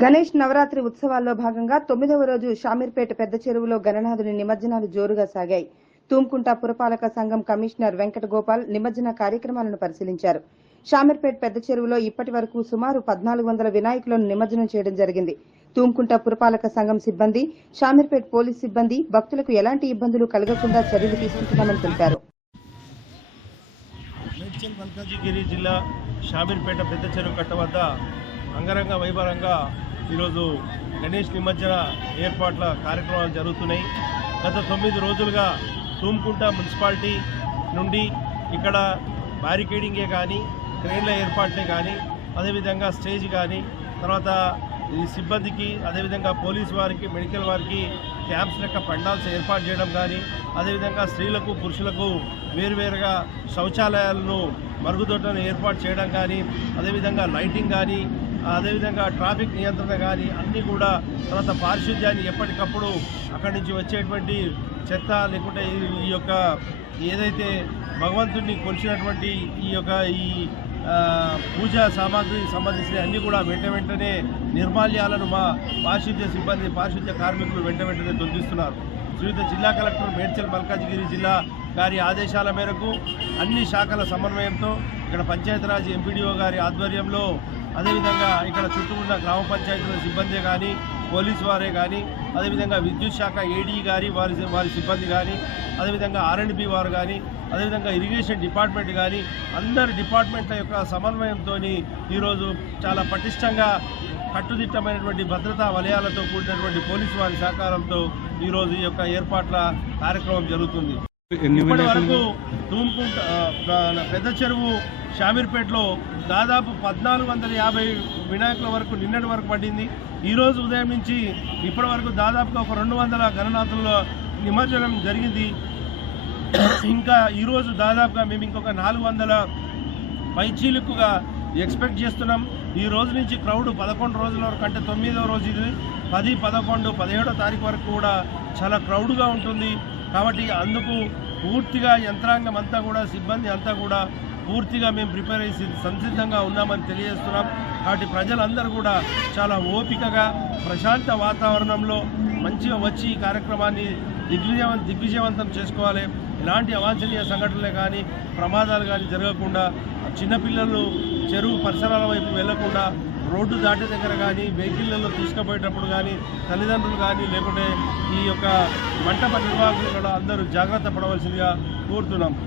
గణేష్ నవరాత్రి ఉత్సవాల్లో భాగంగా తొమ్మిదవ రోజు షామీర్పేట పెద్ద చెరువులో గణనాథుని నిమజ్జనాలు జోరుగా సాగాయి. తూంకుంట పురపాలక సంఘం కమిషనర్ వెంకట గోపాల్ నిమజ్జన కార్యక్రమాలను పరిశీలించారు. షామీర్పేట పెద్ద చెరువులో ఇప్పటి వరకు సుమారు పద్నాలుగు వందల వినాయకులను నిమజ్జనం చేయడం జరిగింది. తూంకుంట పురపాలక సంఘం సిబ్బంది షామీర్పేట పోలీస్ సిబ్బంది భక్తులకు ఎలాంటి ఇబ్బందులు కలగకుండా చర్యలు తీసుకుంటున్నామని తెలిపారు. మేడ్చల్ మల్కాజిగిరి జిల్లా షామీర్పేట పెద్ద చెరువు కట్ట వద్ద అంగరంగ వైభవంగా ఈరోజు గణేష్ నిమజ్జన ఏర్పాట్ల కార్యక్రమాలు జరుగుతున్నాయి. గత తొమ్మిది రోజులుగా తూమ్కుంట మున్సిపాలిటీ నుండి ఇక్కడ బ్యారికేడింగే కానీ క్రేన్ల ఏర్పాట్లే కానీ అదేవిధంగా స్టేజ్ కానీ తర్వాత ఈ సిబ్బందికి అదేవిధంగా పోలీస్ వారికి మెడికల్ వారికి క్యాంప్స్ లెక్క పండాల్స్ ఏర్పాటు చేయడం కానీ అదేవిధంగా స్త్రీలకు పురుషులకు వేరువేరుగా శౌచాలయాలను మరుగుదొడ్లను ఏర్పాటు చేయడం కానీ అదేవిధంగా లైటింగ్ కానీ అదేవిధంగా ట్రాఫిక్ నియంత్రణ కానీ అన్నీ కూడా తర్వాత పారిశుద్ధ్యాన్ని ఎప్పటికప్పుడు అక్కడి నుంచి వచ్చేటువంటి చెత్త లేకుంటే ఈ- యొక్క ఏదైతే భగవంతుడిని కొలిచినటువంటి ఈ యొక్క ఈ పూజా సామాగ్రికి సంబంధించిన అన్ని కూడా వెంట వెంటనే నిర్మాల్యాలను మా పారిశుద్ధ్య సిబ్బంది పారిశుద్ధ్య కార్మికులు వెంట వెంటనే తొలగిస్తున్నారు. శ్రీయుత జిల్లా కలెక్టర్ మేడ్చల్ మల్కాజ్గిరి జిల్లా గారి ఆదేశాల మేరకు అన్ని శాఖల సమన్వయంతో ఇక్కడ పంచాయతీరాజ్ ఎంపీడీఓ గారి ఆధ్వర్యంలో అదేవిధంగా ఇక్కడ చుట్టూ ఉన్న గ్రామ పంచాయతీల సిబ్బంది కానీ పోలీసు వారే కానీ అదేవిధంగా విద్యుత్ శాఖ ఏడీ గారి వారి వారి సిబ్బంది కానీ అదేవిధంగా ఆర్ఎండ్బి వారు కానీ అదేవిధంగా ఇరిగేషన్ డిపార్ట్మెంట్ కానీ అందరి డిపార్ట్మెంట్ల యొక్క సమన్వయంతో ఈరోజు చాలా పటిష్టంగా కట్టుదిట్టమైనటువంటి భద్రతా వలయాలతో కూడినటువంటి పోలీసు వారి సహకారంతో ఈరోజు ఈ యొక్క ఏర్పాట్ల కార్యక్రమం జరుగుతుంది. ఇప్పటి వరకు తూంకుంట ఆ, పెద్ద చెరువు షామీర్పేటలో దాదాపు పద్నాలుగు వందల యాభై వినాయకుల వరకు నిన్నటి వరకు పడింది. ఈరోజు ఉదయం నుంచి ఇప్పటి వరకు దాదాపుగా ఒక రెండు వందల గణనాథుల్లో నిమజ్జనం జరిగింది. ఇంకా ఈరోజు దాదాపుగా మేము ఇంకొక నాలుగు వందల పైచీలుకుగా ఎక్స్పెక్ట్ చేస్తున్నాం. ఈ రోజు నుంచి క్రౌడ్ పదకొండు రోజుల వరకు అంటే తొమ్మిదవ రోజు ఇది. పది పదకొండు పదిహేడో తారీఖు వరకు కూడా చాలా క్రౌడ్గా ఉంటుంది. కాబట్టి అందుకు పూర్తిగా యంత్రాంగం అంతా కూడా సిబ్బంది అంతా కూడా పూర్తిగా మేము ప్రిపేర్ అయ్యి సంసిద్ధంగా ఉన్నామని తెలియజేస్తున్నాం. కాబట్టి ప్రజలందరూ కూడా చాలా ఓపికగా ప్రశాంత వాతావరణంలో మంచిగా వచ్చి ఈ కార్యక్రమాన్ని దిగ్విజయవం దిగ్విజయవంతం చేసుకోవాలి. ఎలాంటి అవాంఛనీయ సంఘటనలు కానీ ప్రమాదాలు కానీ జరగకుండా చిన్నపిల్లలు చెరువు పరిసరాల వైపు వెళ్ళకుండా రోడ్డు దాటే దగ్గర కానీ వెహికల్లలో తీసుకుపోయేటప్పుడు కానీ తల్లిదండ్రులు కానీ లేకుంటే ఈ యొక్క మంటప నిర్వాహకులు కూడా అందరూ జాగ్రత్త పడవలసిందిగా కోరుతున్నాం.